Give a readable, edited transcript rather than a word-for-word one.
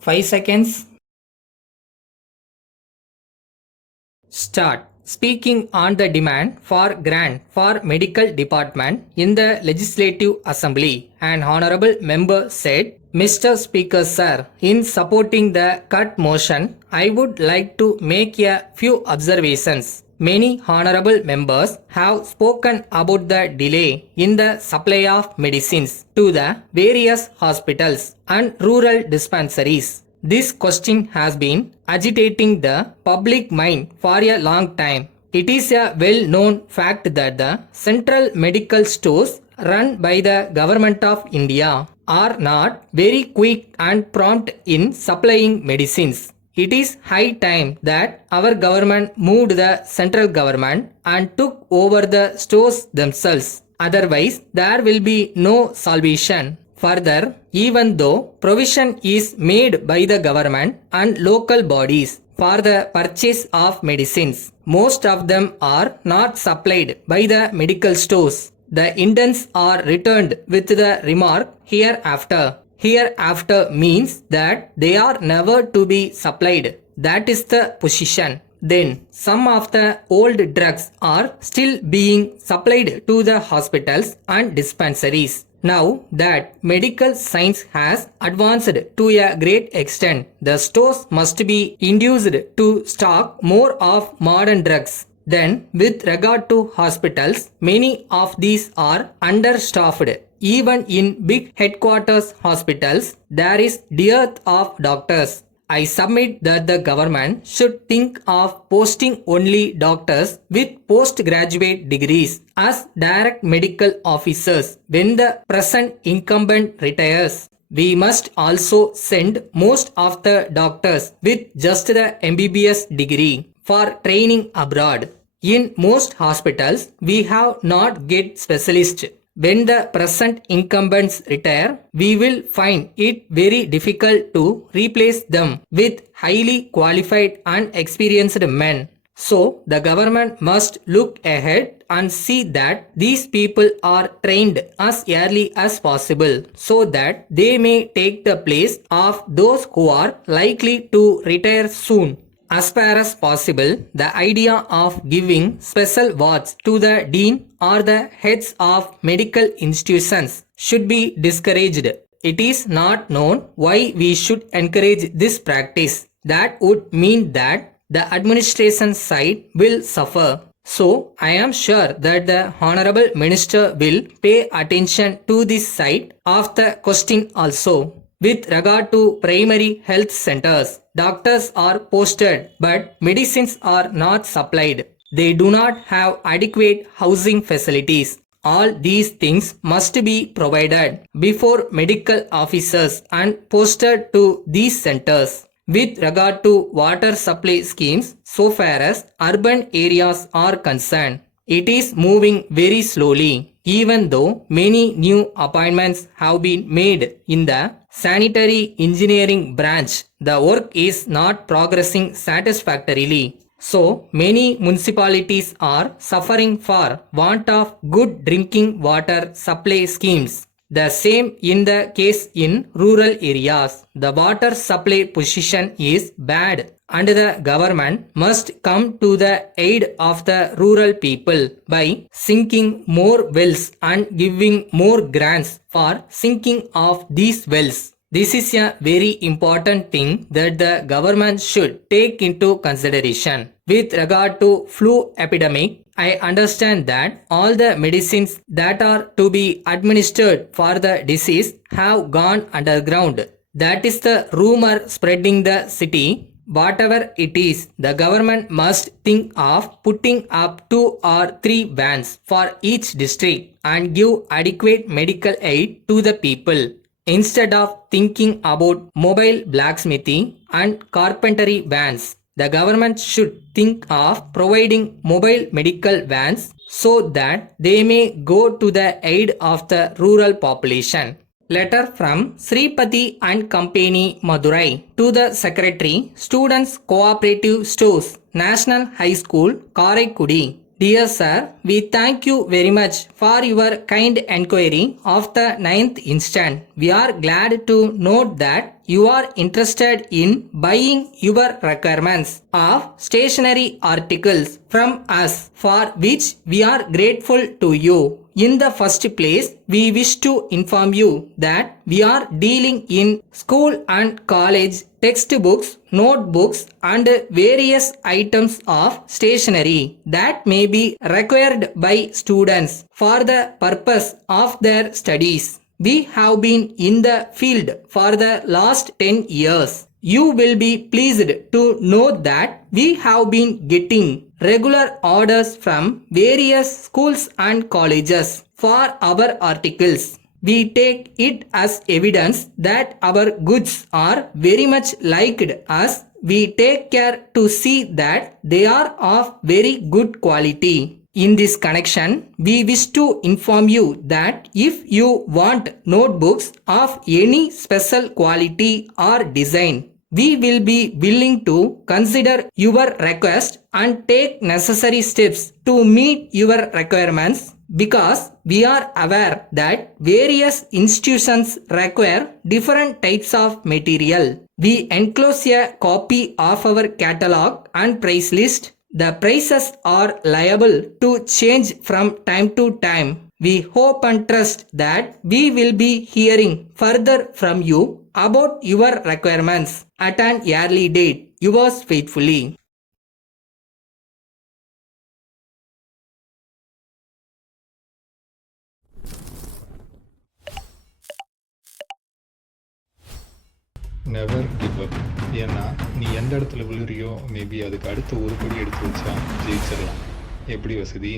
5 seconds. Start. Speaking on the demand for grant for medical department in the Legislative Assembly, an honorable member said, Mr. Speaker sir, in supporting the cut motion, I would like to make a few observations. Many honorable members have spoken about the delay in the supply of medicines to the various hospitals and rural dispensaries. This question has been agitating the public mind for a long time. It is a well-known fact that the central medical stores run by the government of India are not very quick and prompt in supplying medicines. It is high time that our government moved the central government and took over the stores themselves. Otherwise, there will be no salvation. Further, even though provision is made by the government and local bodies for the purchase of medicines, most of them are not supplied by the medical stores. The indents are returned with the remark hereafter. Hereafter means that they are never to be supplied. That is the position. Then, some of the old drugs are still being supplied to the hospitals and dispensaries. Now that medical science has advanced to a great extent, the stores must be induced to stock more of modern drugs. Then, with regard to hospitals, many of these are understaffed. Even in big headquarters hospitals, there is dearth of doctors. I submit that the government should think of posting only doctors with postgraduate degrees as direct medical officers when the present incumbent retires. We must also send most of the doctors with just the MBBS degree for training abroad. In most hospitals, we have not get specialists. When the present incumbents retire, we will find it very difficult to replace them with highly qualified and experienced men. So, the government must look ahead and see that these people are trained as early as possible so that they may take the place of those who are likely to retire soon. As far as possible, the idea of giving special wards to the dean or the heads of medical institutions should be discouraged. It is not known why we should encourage this practice. That would mean that the administration side will suffer. So, I am sure that the Honorable Minister will pay attention to this side of the question also. With regard to primary health centers, doctors are posted but medicines are not supplied. They do not have adequate housing facilities. All these things must be provided before medical officers and posted to these centers. With regard to water supply schemes, so far as urban areas are concerned, it is moving very slowly. Even though many new appointments have been made in the sanitary engineering branch, the work is not progressing satisfactorily. So, many municipalities are suffering for want of good drinking water supply schemes. The same in the case in rural areas. The water supply position is bad and the government must come to the aid of the rural people by sinking more wells and giving more grants for sinking of these wells. This is a very important thing that the government should take into consideration. With regard to flu epidemic, I understand that all the medicines that are to be administered for the disease have gone underground. That is the rumor spreading the city. Whatever it is, the government must think of putting up 2 or 3 vans for each district and give adequate medical aid to the people. Instead of thinking about mobile blacksmithing and carpentry vans, the government should think of providing mobile medical vans so that they may go to the aid of the rural population. Letter from Sripati and Company, Madurai to the Secretary, Students Cooperative Stores, National High School, Karaikudi. Dear Sir, we thank you very much for your kind enquiry of the 9th instant. We are glad to note that you are interested in buying your requirements of stationery articles from us, for which we are grateful to you. In the first place, we wish to inform you that we are dealing in school and college textbooks, notebooks, and various items of stationery that may be required by students for the purpose of their studies. We have been in the field for the last 10 years. You will be pleased to know that we have been getting regular orders from various schools and colleges for our articles. We take it as evidence that our goods are very much liked, as we take care to see that they are of very good quality. In this connection, we wish to inform you that if you want notebooks of any special quality or design, we will be willing to consider your request and take necessary steps to meet your requirements, because we are aware that various institutions require different types of material. We enclose a copy of our catalog and price list. The prices are liable to change from time to time. We hope and trust that we will be hearing further from you about your requirements at an early date. Yours faithfully. Never give up. ஏன்னா நீ எந்த இடத்துல விழுறியோ maybe அதுக்கு அடுத்த ஒரு படி எடுத்து வச்சா ஜெயிச்சிடலாம். எப்படி வசதி?